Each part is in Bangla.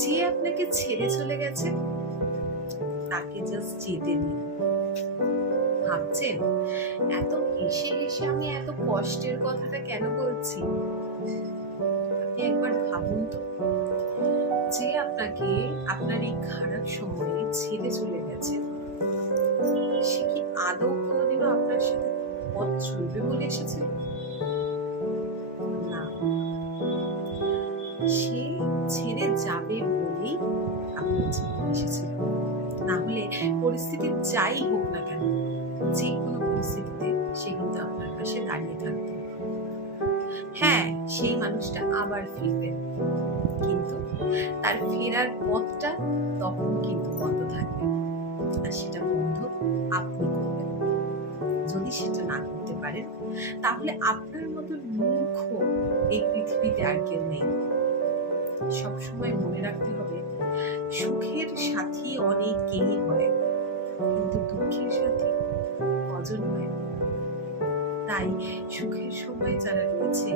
যে আপনাকে ছেড়ে চলে গেছে তাকে জাস্ট যেতে দিন। ভাবছেন এত হেসে হেসে আমি এত কষ্টের কথাটা কেন বলছি? আপনি একবার ভাবুন তো, যে আপনাকে আপনার এই খারাপ সময়ে ছেড়ে চলে গেছে, সে কি আদৌ কোনোদিনও আপনার সাথে পথ চলবে বলে এসেছিল? না, সে ছেড়ে যাবে বলেই আপনার জীবনে এসেছিল। না হলে পরিস্থিতি যাই হোক না কেন, যে কোনো পরিস্থিতিতে সে কিন্তু আপনার পাশে দাঁড়িয়ে থাকবে। হ্যাঁ, সেই মানুষটা আবার ফিরবে, কিন্তু তার ফেরার পথটা তখন কিন্তু বন্ধ থাকবে, আর সেটা বন্ধ আপনি করবেন। যদি সেটা না করতে পারেন, তাহলে আপনার মতো মূর্খ এই পৃথিবীতে আর কেউ নেই। সবসময় মনে রাখতে হবে, সুখের সাথী অনেকেই হয়, কিন্তু দুঃখের সাথী কজন হয়? তাই সুখের সময় যারা রয়েছে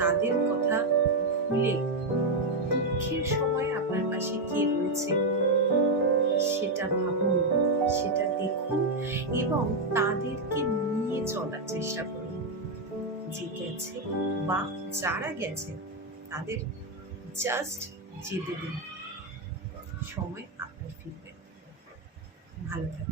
তাদের কথা ভুলে দুঃখের সময় আপনার পাশে কে রয়েছে সেটা ভাবুন, সেটা দেখুন এবং তাদেরকে নিয়ে চলার চেষ্টা করুন। যে গেছে বা যারা গেছে তাদের জাস্ট যেতে দিন, সময় আপনার ফিরবে। ভালো থাকবেন।